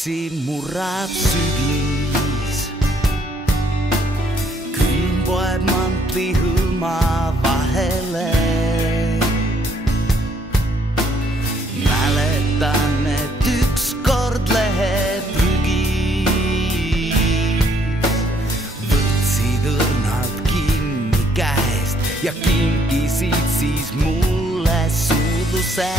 yksin murrab sügis. Külm poeb mantli hõlma vahele. Mäletan, et ükskord läheb prügis. Võtsid õrnalt kinni käest ja kinkisid siis mulle suudluse.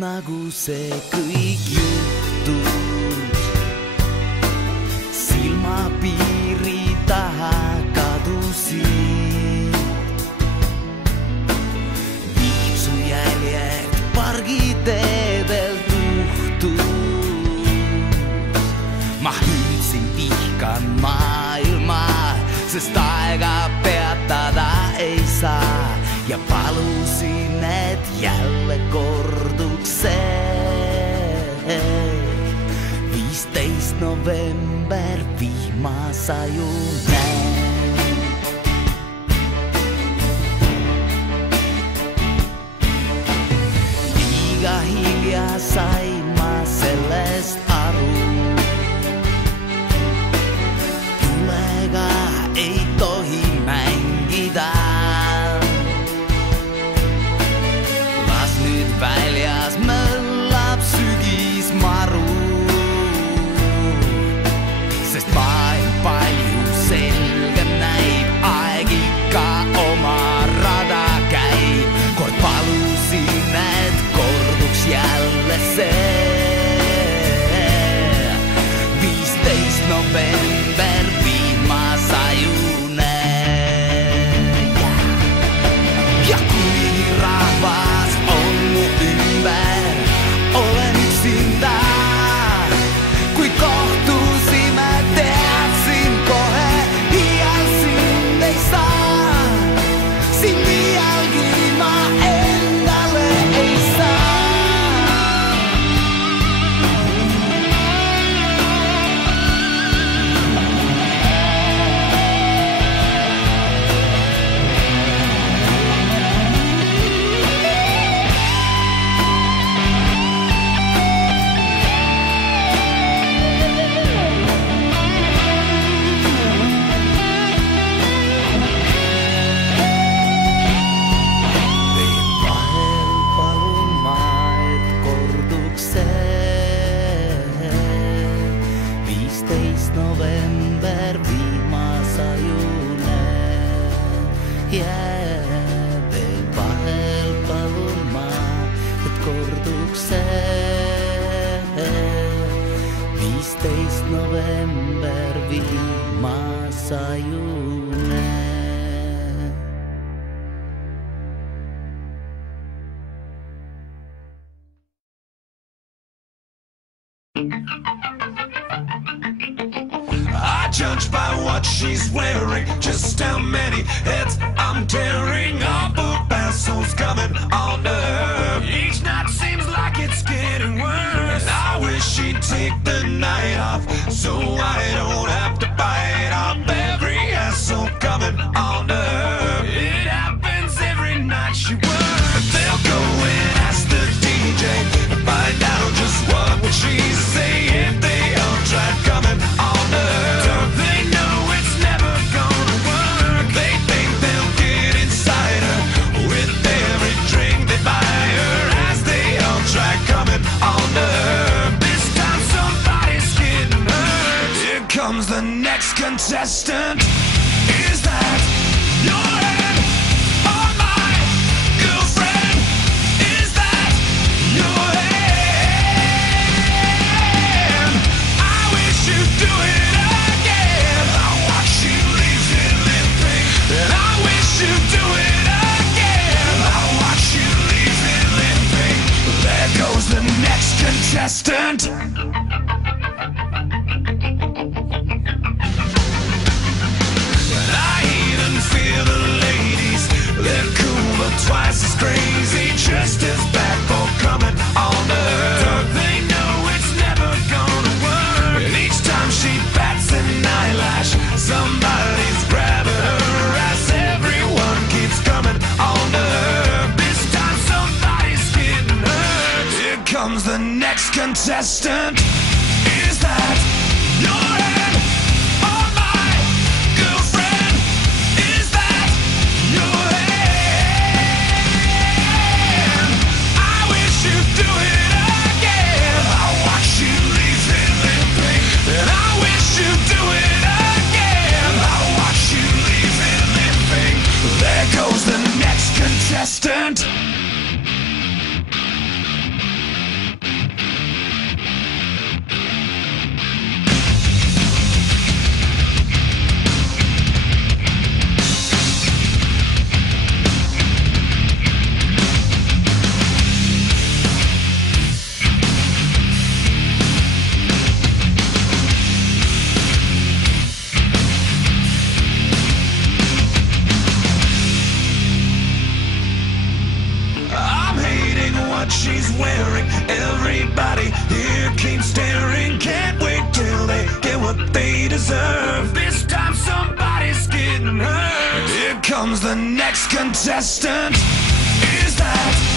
Nagu see kõik juhtus, silmapiiri taha kadusid. Viipsujäljed pargiteedel tuhtus. Ma hüüdsin, vihkan maailma, sest aega peatada ei saa. Ja palusin, et jälle korduks see 15. november vihmasajune. Liiga hilja sain ma sellest aru. Tulega ei tohi mängida. Väljas möllab sügismaru, sest maailm palju selgem näib, aeg ikka oma rada käib. Kord palusin, et korduks jälle see 15. november vihmasajune. Ja kuigi rahvas on mu ümber, olen üksinda. Kui kohtusime, teadsin kohe, iial sind ei saa. Sind iialgi ma endale ei saa. November vihmasajune. Veel vahel palun ma, et korduks see 15. november vihmasajune. Judged by what she's wearing, just how many heads I'm tearing. Up a passo's coming on to her. Each night seems like it's getting worse. And I wish she'd take the night off, so I don't have to bite off every asshole coming on to her. It happens every night she works. They'll go and ask the DJ to find out just what would she say if they all tried coming on to her. The next contestant. Is that your hand or my girlfriend? Is that your hand? I wish you'd do it again. I watch you leave it limping, and I wish you'd do it again. I watch you leave it limping. There goes the next contestant. Twice as crazy, just as bad for coming on to her. Don't they know it's never gonna work? And each time she bats an eyelash, somebody's grabbing her ass. Everyone keeps next contestant. Is that your hand or my girlfriend? Is that your hand? I wish you'd do it again. I watch you leave in limping, and I wish you'd do it again. I watch you leave in limping. There goes the next contestant. What she's wearing, everybody here keeps staring. Can't wait till they get what they deserve. This time somebody's getting hurt. Here comes the next contestant. Is that